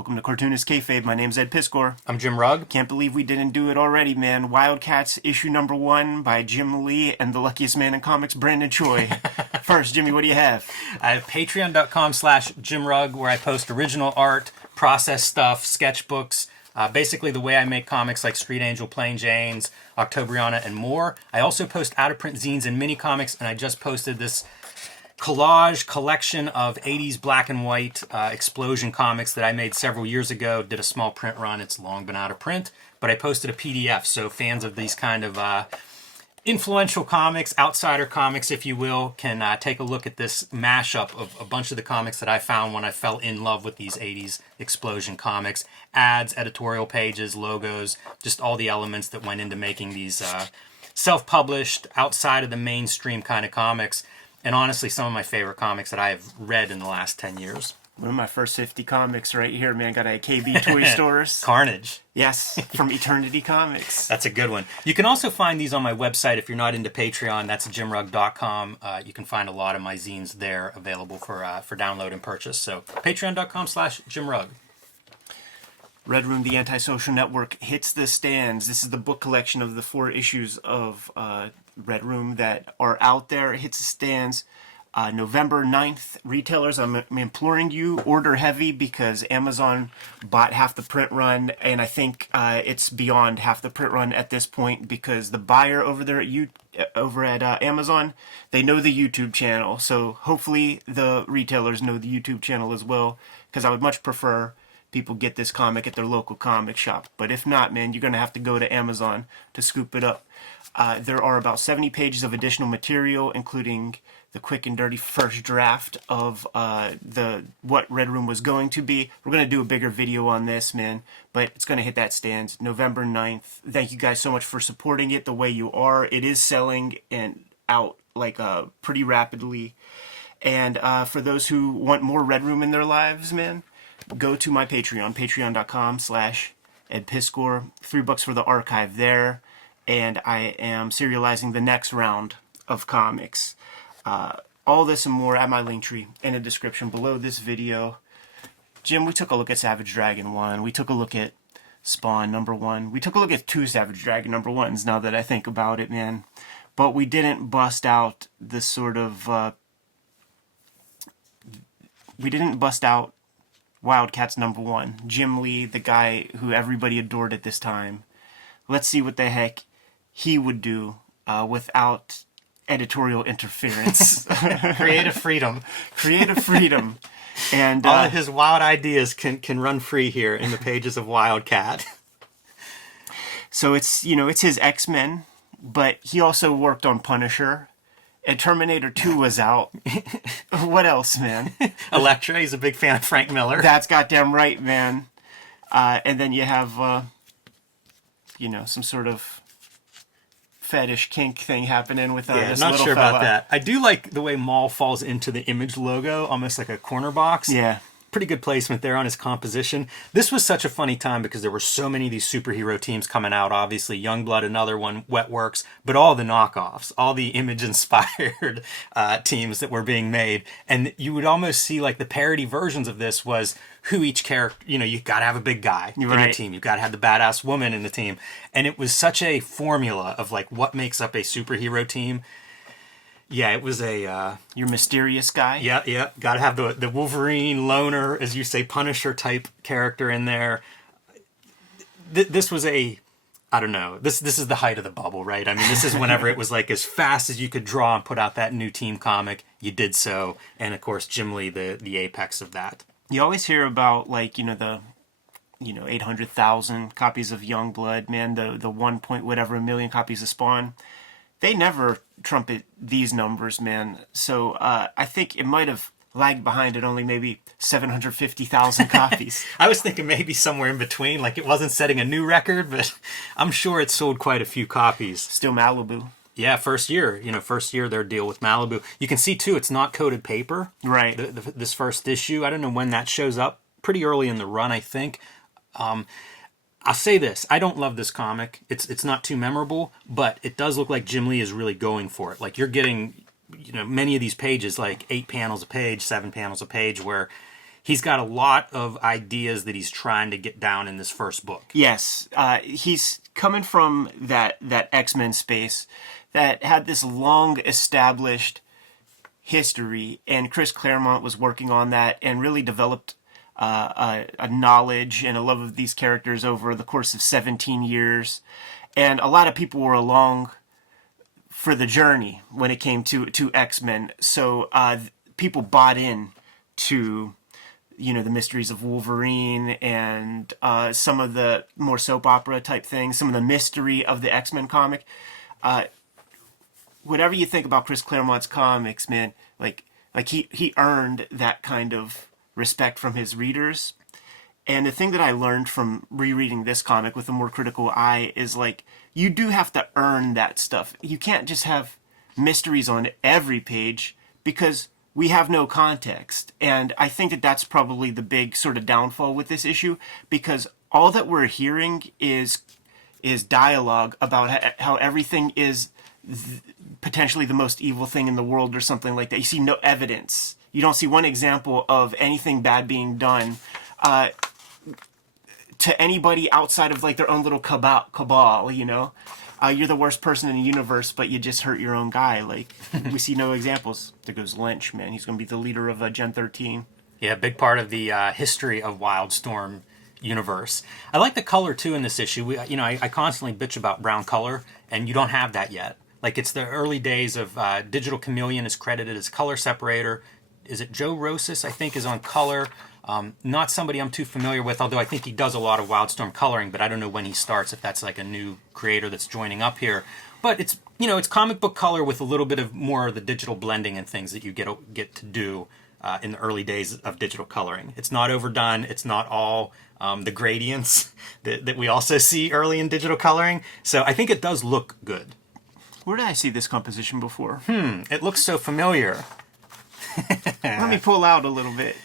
Welcome to Cartoonist Kayfabe. My name's Ed Piscor. I'm Jim Rugg. Can't believe we didn't do it already, man. WildC.A.T.s issue number 1 by Jim Lee and the luckiest man in comics, Brandon Choi. First, Jimmy, what do you have? I have patreon.com/Jim Rugg, where I post original art, process stuff, sketchbooks, basically the way I make comics like Street Angel, Plain Janes, Octobriana, and more. I also post out-of-print zines and mini comics, and I just posted this collage collection of 80s black and white explosion comics that I made several years ago. Did a small print run. It's long been out of print, but I posted a PDF, so fans of these kind of influential comics, outsider comics, if you will, can take a look at this mashup of a bunch of the comics that I found when I fell in love with these 80s explosion comics. Ads, editorial pages, logos, just all the elements that went into making these self-published, outside of the mainstream kind of comics. And honestly, some of my favorite comics that I have read in the last 10 years. One of my first 50 comics right here, man. Got a KB Toy Stores. Carnage. Yes, from Eternity Comics. That's a good one. You can also find these on my website if you're not into Patreon. That's jimrugg.com. You can find a lot of my zines there available for download and purchase. So patreon.com/JimRugg. Red Room, the Antisocial Network, hits the stands. This is the book collection of the 4 issues of Red Room that are out there. It hits the stands November 9th. Retailers, I'm imploring you, order heavy because Amazon bought half the print run, and I think it's beyond half the print run at this point because the buyer over there at Amazon, they know the YouTube channel. So hopefully the retailers know the YouTube channel as well, because I would much prefer people get this comic at their local comic shop. But if not, man, you're going to have to go to Amazon to scoop it up. There are about 70 pages of additional material, including the quick and dirty first draft of what Red Room was going to be. We're going to do a bigger video on this, man, but it's going to hit that stand November 9th. Thank you guys so much for supporting it the way you are. It is selling and out like pretty rapidly. And for those who want more Red Room in their lives, man, go to my Patreon, patreon.com/EdPiscor. $3 for the archive there. And I am serializing the next round of comics. All this and more at my link tree in the description below this video. Jim, we took a look at Savage Dragon 1. We took a look at Spawn number 1. We took a look at 2 Savage Dragon number 1s now that I think about it, man. But we didn't bust out this sort of... we didn't bust out WildC.A.T.s number 1. Jim Lee, the guy who everybody adored at this time. Let's see what the heck he would do without editorial interference. Creative freedom. Creative freedom. And all of his wild ideas can run free here in the pages of WildC.A.T. So it's his X-Men, but he also worked on Punisher. And Terminator 2 was out. What else, man? Elektra, he's a big fan of Frank Miller. That's goddamn right, man. And then you have, some sort of fetish kink thing happening with this not little sure fella. about that. I do like the way Maul falls into the Image logo, almost like a corner box. Yeah. Pretty good placement there on his composition. This was such a funny time because there were so many of these superhero teams coming out. Obviously, Youngblood, another one, Wetworks, but all the knockoffs, all the Image-inspired teams that were being made. And you would almost see like the parody versions of this was who each character, you got to have a big guy in your team. You've got to have the badass woman in the team. And it was such a formula of like what makes up a superhero team. Yeah, it was a... Your mysterious guy? Yeah. Got to have the Wolverine, loner, as you say, Punisher type character in there. This was I don't know. This is the height of the bubble, right? I mean, this is whenever it was like as fast as you could draw and put out that new team comic, you did so. And of course, Jim Lee, the apex of that. You always hear about like, the 800,000 copies of Youngblood, man, the 1 point whatever million copies of Spawn. They never trumpet these numbers, man. So I think it might have lagged behind at only maybe 750,000 copies. I was thinking maybe somewhere in between, like it wasn't setting a new record, but I'm sure it sold quite a few copies. Still Malibu. Yeah, first year their deal with Malibu. You can see too, it's not coated paper. Right. This first issue, I don't know when that shows up. Pretty early in the run, I think. I'll say this, I don't love this comic. It's not too memorable, but it does look like Jim Lee is really going for it. Like you're getting, many of these pages, like 8 panels a page, 7 panels a page, where he's got a lot of ideas that he's trying to get down in this first book. Yes, he's coming from that X-Men space that had this long established history, and Chris Claremont was working on that and really developed a knowledge and a love of these characters over the course of 17 years. And a lot of people were along for the journey when it came to X-Men. So people bought in to, you know, the mysteries of Wolverine and some of the more soap opera type things, some of the mystery of the X-Men comic. Whatever you think about Chris Claremont's comics, man, like he earned that kind of respect from his readers. And the thing that I learned from rereading this comic with a more critical eye is, like, you do have to earn that stuff. You can't just have mysteries on every page because we have no context. And I think that that's probably the big sort of downfall with this issue, because all that we're hearing is dialogue about how everything is potentially the most evil thing in the world or something like that. You see no evidence. You don't see one example of anything bad being done to anybody outside of, like, their own little cabal, you know? You're the worst person in the universe, but you just hurt your own guy. Like, we see no examples. There goes Lynch, man. He's going to be the leader of Gen 13. Yeah, big part of the history of Wildstorm universe. I like the color, too, in this issue. I constantly bitch about brown color, and you don't have that yet. Like, it's the early days of Digital Chameleon is credited as color separator. Is it Joe Rosas, I think, is on color. Not somebody I'm too familiar with, although I think he does a lot of Wildstorm coloring, but I don't know when he starts, if that's like a new creator that's joining up here. But it's, you know, it's comic book color with a little bit of more of the digital blending and things that you get to do in the early days of digital coloring. It's not overdone. It's not all the gradients that we also see early in digital coloring. So I think it does look good. Where did I see this composition before? It looks so familiar. Let me pull out a little bit.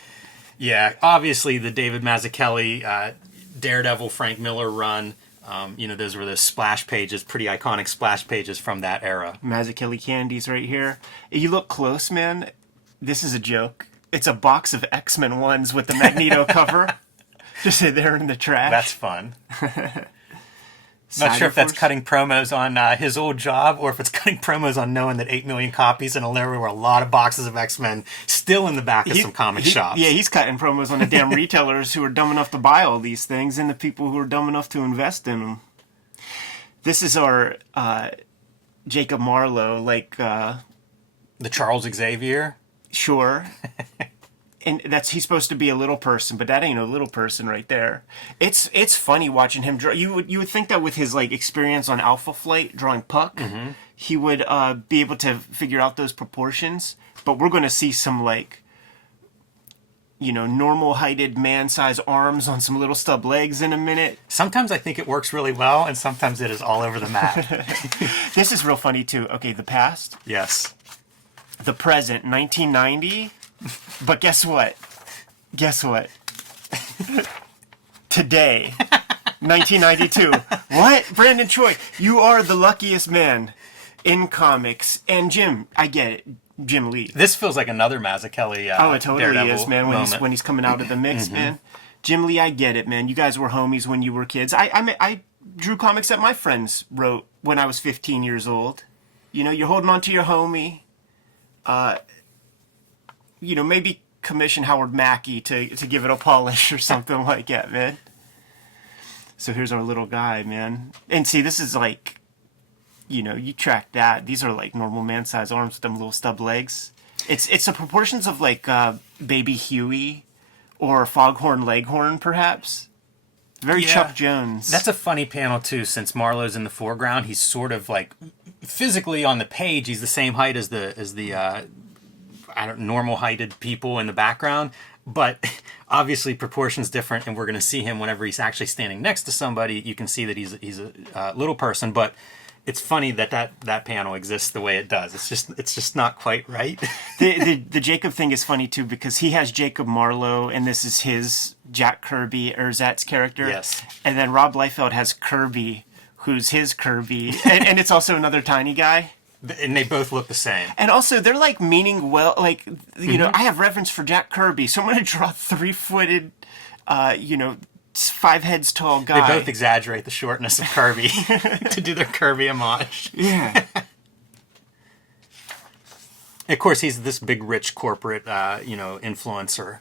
Yeah, obviously the David Mazzucchelli, Daredevil, Frank Miller run. Those were the splash pages, pretty iconic splash pages from that era. Mazzucchelli candies right here. You look close, man. This is a joke. It's a box of X-Men ones with the Magneto cover. Just sit there in the trash. That's fun. Not sure if that's cutting promos on his old job or if it's cutting promos on knowing that 8 million copies and there were a lot of boxes of X-Men still in the back of some comic shops. Yeah, he's cutting promos on the damn retailers who are dumb enough to buy all these things and the people who are dumb enough to invest in them. This is our Jacob Marlowe, like... the Charles Xavier? Sure. And he's supposed to be a little person, but that ain't a little person right there. It's funny watching him draw. You would think that with his, like, experience on Alpha Flight drawing Puck, he would be able to figure out those proportions. But we're going to see some, like, you know, normal heighted man-sized arms on some little stub legs in a minute. Sometimes I think it works really well, and sometimes it is all over the map. This is real funny too. Okay, the past. Yes. The present, 1990. But guess what? Today, 1992. What? Brandon Choi, you are the luckiest man in comics. And Jim, I get it. Jim Lee. This feels like another Mazzucchelli it totally Daredevil is, man, when he's coming out of the mix, man. Jim Lee, I get it, man. You guys were homies when you were kids. I drew comics that my friends wrote when I was 15 years old. You know, you're holding on to your homie. Maybe commission Howard Mackey to give it a polish or something like that, man. So here's our little guy, man. And see, this is like, you track that. These are like normal man-sized arms with them little stub legs. It's the proportions of like Baby Huey or Foghorn Leghorn, perhaps. Very Chuck Jones. That's a funny panel, too, since Marlowe's in the foreground. He's sort of like, physically on the page, he's the same height as the normal heighted people in the background, but obviously proportions different, and we're going to see him whenever he's actually standing next to somebody. You can see that he's a little person, but it's funny that panel exists the way it does. It's just not quite right. the Jacob thing is funny too, because he has Jacob Marlowe, and this is his Jack Kirby Erzatz character. Yes, and then Rob Liefeld has Kirby, who's his Kirby, and it's also another tiny guy. And they both look the same. And also, they're like meaning well. Like, you know, I have reference for Jack Kirby, so I'm going to draw a 3-footed, you know, 5 heads tall guy. They both exaggerate the shortness of Kirby to do their Kirby homage. Yeah. Of course, he's this big, rich corporate, you know, influencer.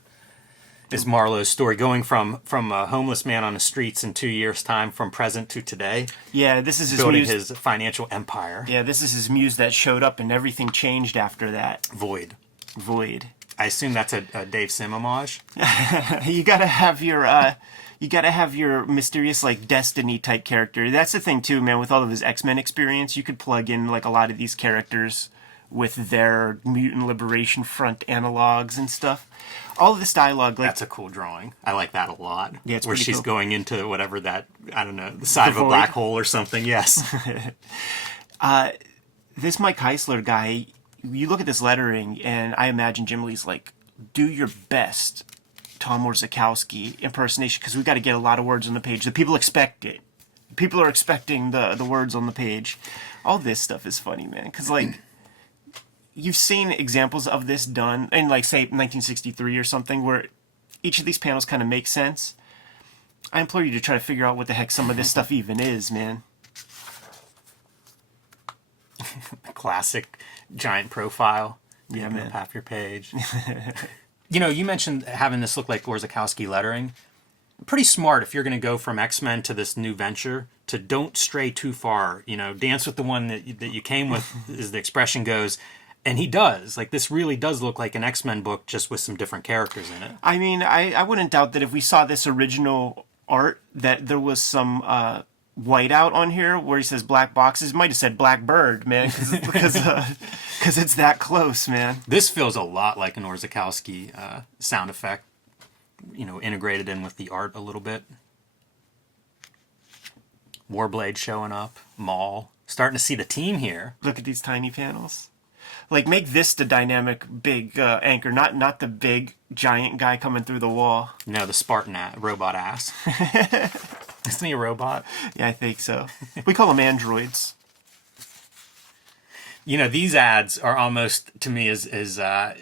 Is Marlowe's story going from a homeless man on the streets in 2 years' time, from present to today? Yeah, this is his building muse. his financial empire. Yeah, this is his muse that showed up, and everything changed after that. Void. I assume that's a Dave Sim homage. You gotta have your mysterious, like, Destiny type character. That's the thing too, man. With all of his X-Men experience, you could plug in like a lot of these characters with their Mutant Liberation Front analogs and stuff. All of this dialogue, like, that's a cool drawing. I like that a lot. Yeah, it's where pretty she's cool. Going into whatever that, I don't know, the side of a void. black hole or something. Yes. This Mike Heisler guy, you look at this lettering, and I imagine Jim Lee's like, do your best Tom Warzakowski impersonation, because we got to get a lot of words on the page. The people expect it. People are expecting the words on the page. All this stuff is funny, man, because, like, you've seen examples of this done in, like, say, 1963 or something, where each of these panels kind of make sense. I implore you to try to figure out what the heck some of this stuff even is, man. Classic giant profile. Yeah, man. Up half your page. You know, you mentioned having this look like Warzakowski lettering. Pretty smart if you're going to go from X-Men to this new venture, to don't stray too far. You know, dance with the one that you came with, as the expression goes. And he does. Like, this really does look like an X-Men book, just with some different characters in it. I mean, I wouldn't doubt that if we saw this original art, that there was some whiteout on here where he says black boxes. Might have said black bird, man, because it's that close, man. This feels a lot like an Warzakowski sound effect, you know, integrated in with the art a little bit. Warblade showing up, Maul. Starting to see the team here. Look at these tiny panels. Like, make this the dynamic big anchor, not the big giant guy coming through the wall. No, the Spartan robot ass. Isn't he a robot? Yeah, I think so. We call them androids. You know, these ads are almost, to me, as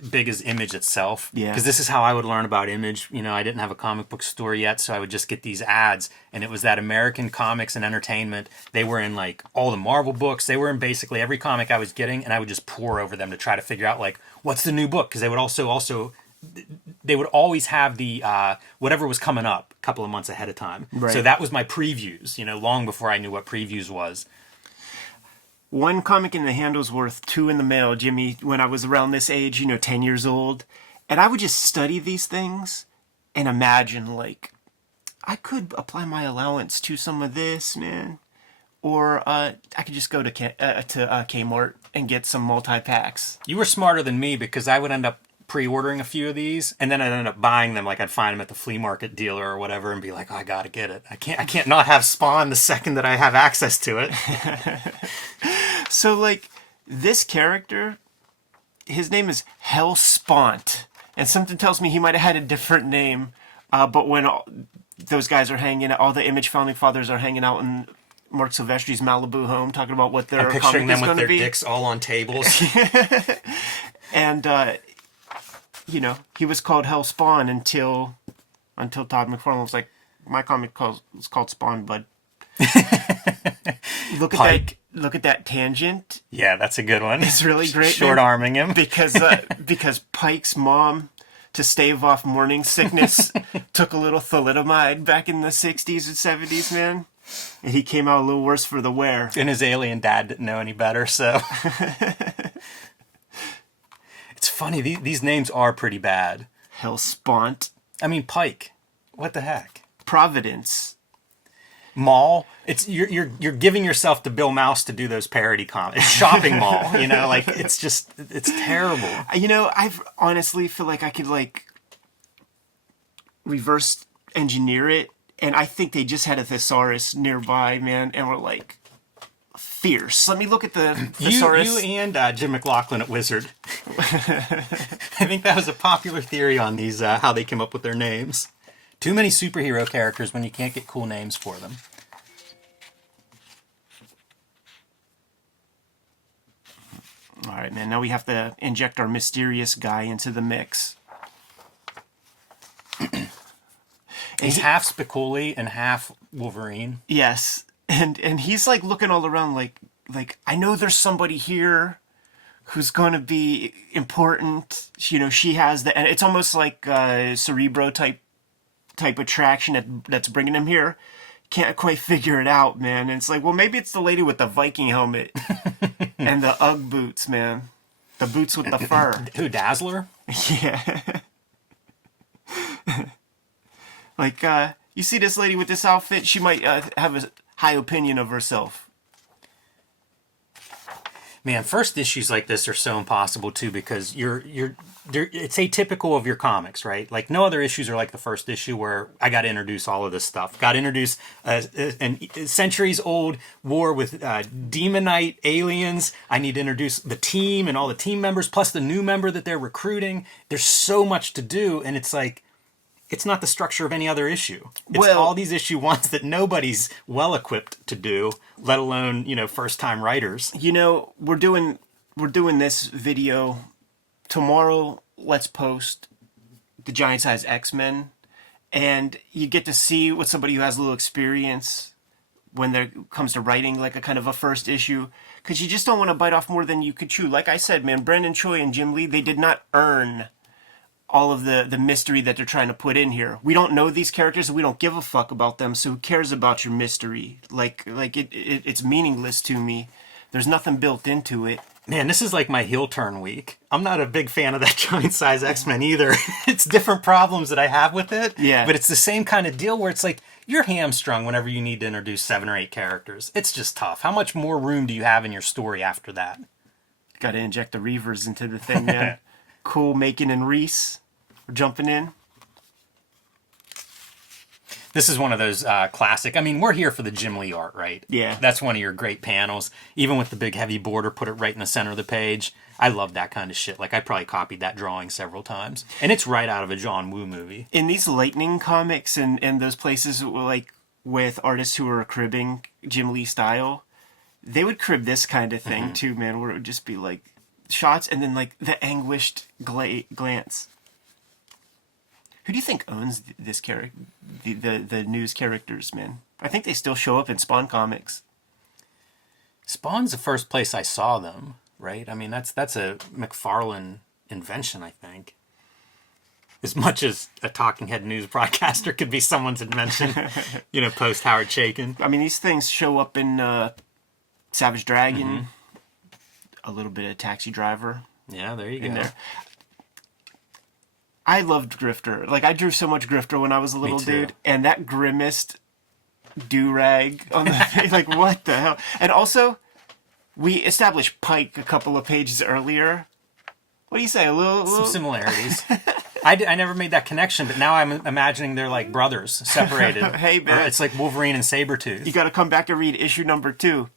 big as Image itself. Yeah. Because this is how I would learn about Image. You know, I didn't have a comic book store yet, so I would just get these ads. And it was that American Comics and Entertainment. They were in, like, all the Marvel books. They were in basically every comic I was getting, and I would just pour over them to try to figure out, like, what's the new book? Because they would also they would always have the whatever was coming up a couple of months ahead of time. Right. So that was my previews, you know, long before I knew what previews was. One comic in the handle's worth 2 in the mail, Jimmy, when I was around this age, you know, 10 years old. And I would just study these things and imagine, like, I could apply my allowance to some of this, man. Or I could just go to Kmart and get some multi-packs. You were smarter than me, because I would end up pre-ordering a few of these, and then I'd end up buying them. Like, I'd find them at the flea market dealer or whatever and be like, oh, I gotta get it. I can't not have Spawn the second that I have access to it. So, like, this character, his name is Hellspont, and something tells me he might have had a different name, but when those guys are hanging, all the Image founding fathers are hanging out in Mark Silvestri's Malibu home, talking about what their I'm picturing comic is them with going to their be. dicks all on tables. And, you know, he was called Hellspawn until Todd McFarlane was like, my comic is called Spawn, bud. Look at that tangent. Yeah, that's a good one. It's really great. Short arming him. Because Pike's mom, to stave off morning sickness, took a little thalidomide back in the 60s and 70s, man. And he came out a little worse for the wear. And his alien dad didn't know any better, so. It's funny, these names are pretty bad. Hellspont. I mean, Pike. What the heck? Providence. Mall. It's you're giving yourself to Bill Mouse to do those parody comics. It's shopping mall, you know, like it's terrible. You know, I honestly feel like I could, like, reverse engineer it, and I think they just had a thesaurus nearby, man, and we're like, fierce. Let me look at the thesaurus. You and Jim McLaughlin at Wizard. I think that was a popular theory on these, how they came up with their names. Too many superhero characters when you can't get cool names for them. All right, man. Now we have to inject our mysterious guy into the mix. He's half Spicoli and half Wolverine. Yes, and he's like looking all around, like I know there's somebody here who's going to be important. You know, she has the, and it's almost like Cerebro type attraction that's bringing him here. Can't quite figure it out, man. And it's like, well, maybe it's the lady with the Viking helmet and the Ugg boots, man. The boots with the fur. Who, Dazzler? Yeah. Like, you see this lady with this outfit, she might have a high opinion of herself. Man, first issues like this are so impossible too because it's atypical of your comics, right? Like no other issues are like the first issue where I got to introduce all of this stuff. Got to introduce a centuries-old war with demonite aliens. I need to introduce the team and all the team members plus the new member that they're recruiting. There's so much to do, and it's like it's not the structure of any other issue. It's all these issue ones that nobody's well equipped to do, let alone, first-time writers. We're doing this video tomorrow. Let's post the Giant Size X-Men, and you get to see what somebody who has a little experience when it comes to writing like a kind of a first issue, because you just don't want to bite off more than you could chew. Like I said, man, Brendan Choi and Jim Lee, they did not earn all of the mystery that they're trying to put in here. We don't know these characters, and we don't give a fuck about them, so who cares about your mystery? It's meaningless to me. There's nothing built into it. Man, this is like my heel turn week. I'm not a big fan of that Giant Size X-Men either. It's different problems that I have with it. Yeah. But it's the same kind of deal where it's like, you're hamstrung whenever you need to introduce 7 or 8 characters. It's just tough. How much more room do you have in your story after that? Got to inject the Reavers into the thing, man. Cool, Macon and Reese. We're jumping in. This is one of those classic. I mean, we're here for the Jim Lee art, right? Yeah. That's one of your great panels. Even with the big heavy border, put it right in the center of the page. I love that kind of shit. Like, I probably copied that drawing several times. And it's right out of a John Woo movie. In these Lightning comics and those places, like with artists who are cribbing Jim Lee style, they would crib this kind of thing too, man, where it would just be like shots and then like the anguished glance. Who do you think owns this character, the news characters, man? I think they still show up in Spawn comics. Spawn's the first place I saw them, right? I mean, that's a McFarlane invention, I think. As much as a talking head news broadcaster could be someone's invention, post Howard Chaykin. I mean, these things show up in Savage Dragon, a little bit of Taxi Driver. Yeah, there you go. There. I loved Grifter. Like, I drew so much Grifter when I was a little dude. And that grimaced do-rag on the face, like, what the hell? And also, we established Pike a couple of pages earlier. What do you say? Some similarities. I never made that connection, but now I'm imagining they're like brothers, separated. Hey, man. Or it's like Wolverine and Sabretooth. You got to come back and read issue number 2.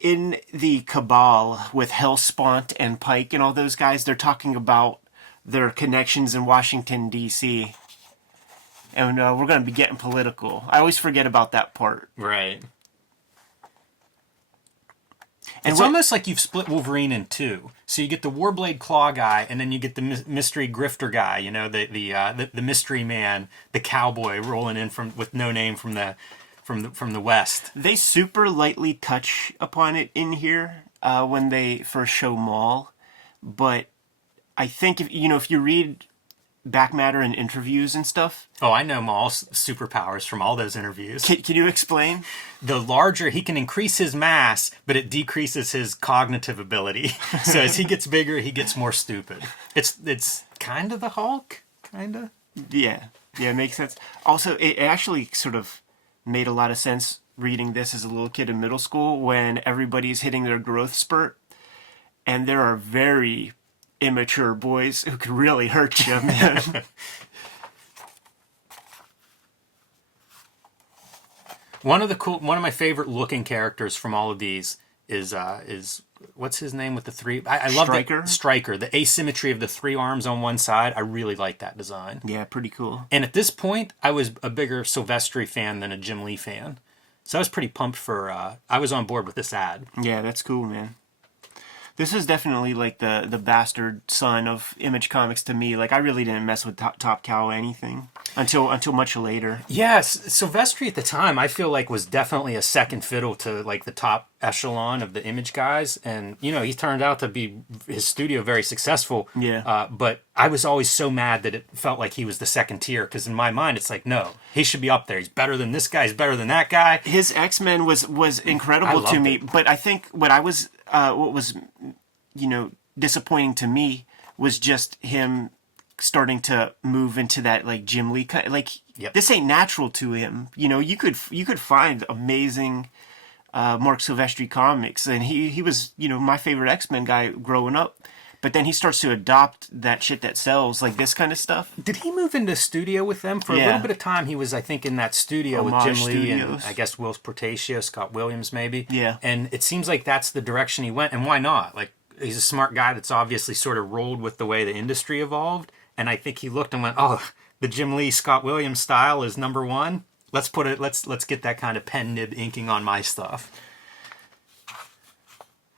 In the Cabal with Hellspawn and Pike and all those guys, they're talking about their connections in Washington, D.C. And we're going to be getting political. I always forget about that part. Right. And it's almost like you've split Wolverine in two. So you get the Warblade Claw guy, and then you get the mystery grifter guy. The mystery man, the cowboy rolling in with no name from the West. They super lightly touch upon it in here when they first show Maul, but I think if you read back matter and interviews and stuff. Oh, I know Maul's superpowers from all those interviews. Can you explain? The larger, he can increase his mass, but it decreases his cognitive ability. So as he gets bigger, he gets more stupid. It's kind of the Hulk, kind of. Yeah, it makes sense. Also, it actually sort of made a lot of sense reading this as a little kid in middle school when everybody's hitting their growth spurt, and there are very immature boys who could really hurt you, man. One of my favorite looking characters from all of these is what's his name with the three? I love Stryker. Stryker. The asymmetry of the 3 arms on one side. I really like that design. Yeah, pretty cool. And at this point, I was a bigger Silvestri fan than a Jim Lee fan, so I was pretty pumped for. I was on board with this ad. Yeah, that's cool, man. This was definitely like the bastard son of Image Comics to me. Like I really didn't mess with Top Cow or anything until much later. Yes, Silvestri at the time, I feel like was definitely a second fiddle to like the top echelon of the Image guys, and you know he turned out to be his studio very successful. Yeah. But I was always so mad that it felt like he was the second tier because in my mind it's like no, he should be up there. He's better than this guy. He's better than that guy. His X-Men was incredible to loved me, it. but I think what was disappointing to me was just him starting to move into that like Jim Lee kind like Yep. this ain't natural to him. You know, you could find amazing Mark Silvestri comics, and he was my favorite X-Men guy growing up. But then he starts to adopt that shit that sells, like this kind of stuff. Did he move into studio with them for a Yeah. little bit of time? He was, I think, in that studio with Homage Jim Lee Studios. and I guess Will Portacio, Scott Williams, maybe. Yeah. And it seems like that's the direction he went, and why not? Like he's a smart guy that's obviously sort of rolled with the way the industry evolved, and I think he looked and went, "Oh, the Jim Lee Scott Williams style is number one. Let's put it. Let's get that kind of pen nib inking on my stuff."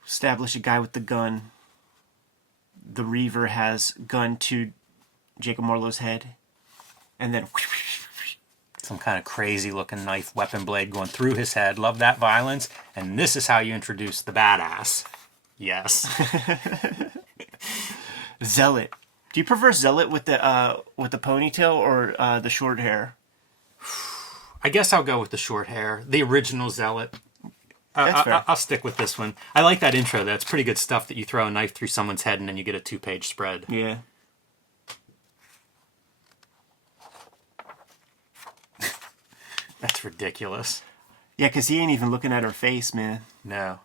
Establish a guy with the gun. The Reaver has gun to Jacob Marlowe's head, and then Some kind of crazy looking knife weapon blade going through his head. Love that violence. And this is how you introduce the badass. Yes. Zealot. Do you prefer Zealot with the ponytail or the short hair? I guess I'll go with the short hair. The original Zealot. That's fair. I'll stick with this one. I like that intro. That's pretty good stuff that you throw a knife through someone's head and then you get a 2-page spread. Yeah. That's ridiculous. Yeah, because he ain't even looking at her face, man. No.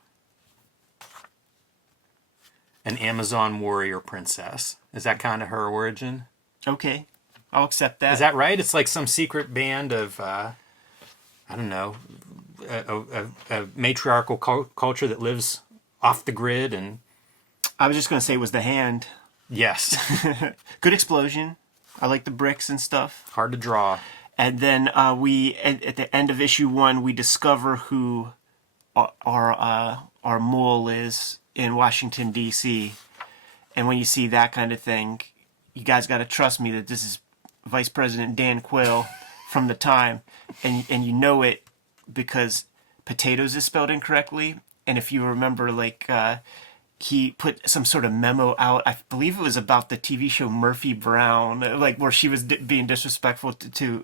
An Amazon warrior princess. Is that kind of her origin? Okay. I'll accept that. Is that right? It's like some secret band of, I don't know, a matriarchal culture that lives off the grid and... I was just going to say it was the hand. Yes. Good explosion. I like the bricks and stuff. Hard to draw. And then we, at the end of issue 1, we discover who our mole is in Washington, D.C. And when you see that kind of thing, you guys got to trust me that this is Vice President Dan Quayle from the time. And you know it because potatoes is spelled incorrectly. And if you remember, like, he put some sort of memo out. I believe it was about the TV show Murphy Brown, like where she was being disrespectful to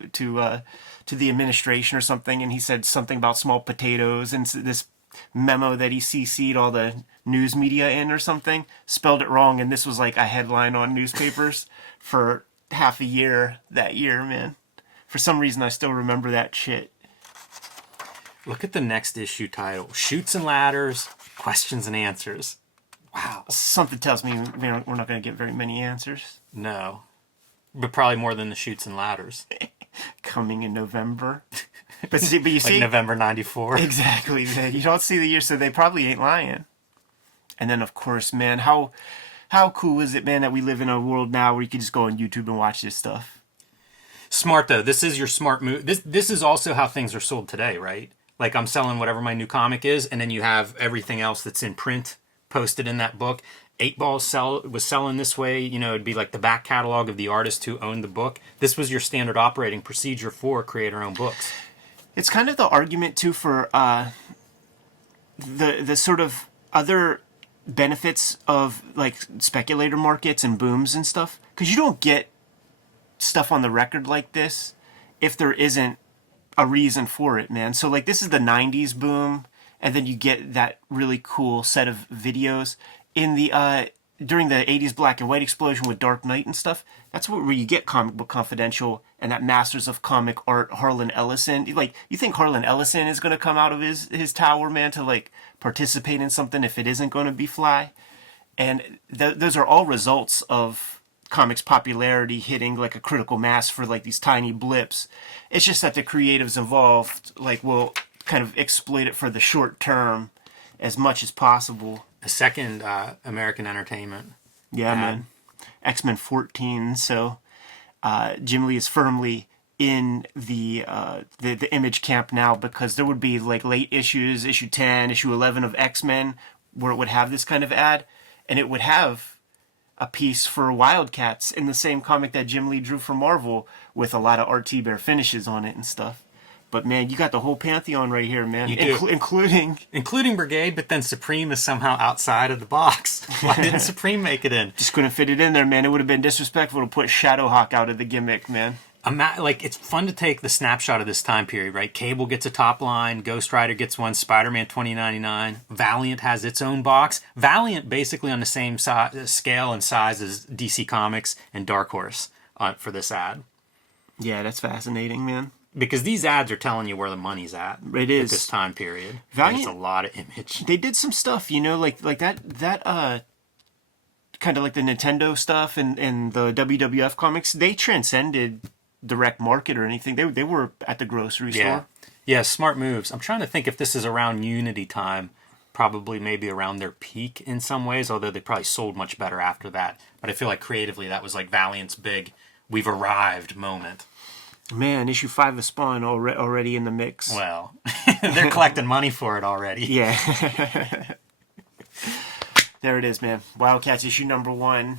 the administration or something. And he said something about small potatoes, and this memo that he CC'd all the news media in or something spelled it wrong. And this was like a headline on newspapers for half a year that year, man. For some reason, I still remember that shit. Look at the next issue title. Shoots and Ladders, Questions and Answers. Wow. Something tells me we're not going to get very many answers. No. But probably more than the Shoots and Ladders. Coming in November. But you Like see... November 94. Exactly, man. You don't see the year, so they probably ain't lying. And then, of course, man, how cool is it, man, that we live in a world now where you can just go on YouTube and watch this stuff? Smart, though. This is your smart move. This is also how things are sold today, right? Like I'm selling whatever my new comic is, and then you have everything else that's in print posted in that book. 8Ball was selling this way. You know, it'd be like the back catalog of the artist who owned the book. This was your standard operating procedure for creator-owned books. It's kind of the argument, too, for the sort of other benefits of, like, speculator markets and booms and stuff. Because you don't get stuff on the record like this if there isn't a reason for it, man. So, like, this is the 90s boom, and then you get that really cool set of videos in the during the 80s black and white explosion with Dark Knight and stuff. That's where you get Comic Book Confidential and that Masters of Comic Art Harlan Ellison. Like, you think Harlan Ellison is going to come out of his tower, man, to like participate in something if it isn't going to be fly? And those are all results of comics popularity hitting like a critical mass for like these tiny blips. It's just that the creatives involved like will kind of exploit it for the short term as much as possible. A second American Entertainment. Yeah, man. X-Men 14. So Jim Lee is firmly in the Image camp now, because there would be like late issues, issue 10, issue 11 of X-Men, where it would have this kind of ad. and it would have a piece for Wildcats in the same comic that Jim Lee drew for Marvel with a lot of RT Bear finishes on it and stuff. But man, you got the whole pantheon right here, man. You do. Including Brigade, but then Supreme is somehow outside of the box. Why didn't Supreme make it in? Just couldn't fit it in there, man. It would have been disrespectful to put Shadowhawk out of the gimmick, man. Like, it's fun to take the snapshot of this time period, right? Cable gets a top line, Ghost Rider gets one, Spider-Man 2099, Valiant has its own box. Valiant basically on the same scale and size as DC Comics and Dark Horse for this ad. Yeah, that's fascinating, man. Because these ads are telling you where the money's at. It is. At this time period. Valiant, it's a lot of image. They did some stuff, you know, like that kind of like the Nintendo stuff and the WWF comics. They transcended direct market or anything. They were at the grocery store. Yeah, smart moves. I'm trying to think if this is around Unity time. Probably maybe around their peak in some ways, although they probably sold much better after that. But I feel like creatively that was like Valiant's big "we've arrived" moment. Man, issue 5 of Spawn already in the mix. Well, they're collecting money for it already. Yeah. There it is, man. Wildcats issue number 1.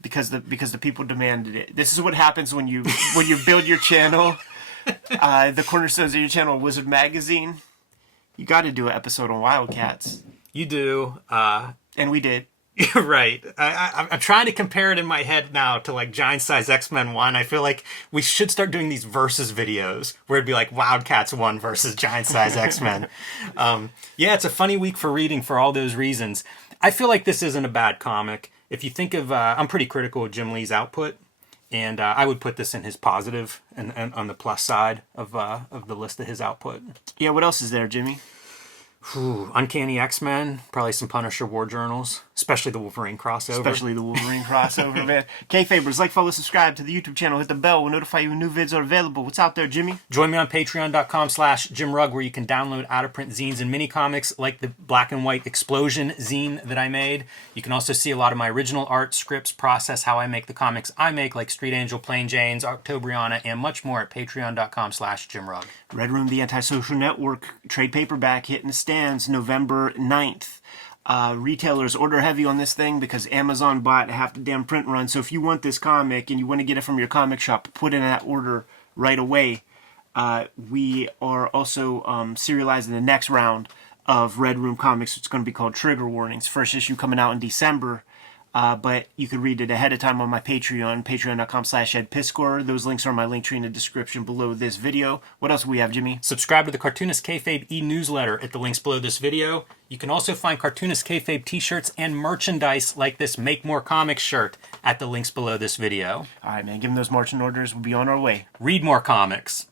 Because the people demanded it. This is what happens when you build your channel. The cornerstones of your channel, Wizard Magazine. You got to do an episode on Wildcats. You do. And we did. You're right. I'm trying to compare it in my head now to like Giant Size X-Men 1. I feel like we should start doing these versus videos where it'd be like Wildcats 1 versus Giant Size X-Men. Yeah, it's a funny week for reading for all those reasons. I feel like this isn't a bad comic. If you think of, I'm pretty critical of Jim Lee's output, and I would put this in his positive and on the plus side of the list of his output. Yeah, what else is there, Jimmy? Uncanny X-Men, probably some Punisher War Journals, especially the Wolverine crossover. Man. Kayfabers, like, follow, subscribe to the YouTube channel, hit the bell, we'll notify you when new vids are available. What's out there, Jimmy? Join me on patreon.com/JimRugg, where you can download out-of-print zines and mini comics like the black and white Explosion zine that I made. You can also see a lot of my original art, scripts, process, how I make the comics I make, like Street Angel, Plain Janes, Octobriana, and much more at patreon.com/JimRugg. Red Room, the Antisocial Network, trade paperback hitting the stands November 9th. Retailers order heavy on this thing because Amazon bought half the damn print run. So if you want this comic and you want to get it from your comic shop, put in that order right away. We are also serializing the next round of Red Room comics. It's going to be called Trigger Warnings. First issue coming out in December. But you can read it ahead of time on my Patreon, patreon.com/EdPiscor. Those links are in my link tree in the description below this video. What else do we have, Jimmy? Subscribe to the Cartoonist Kayfabe e-newsletter at the links below this video. You can also find Cartoonist Kayfabe t-shirts and merchandise like this Make More Comics shirt at the links below this video. All right, man. Give them those marching orders. We'll be on our way. Read more comics.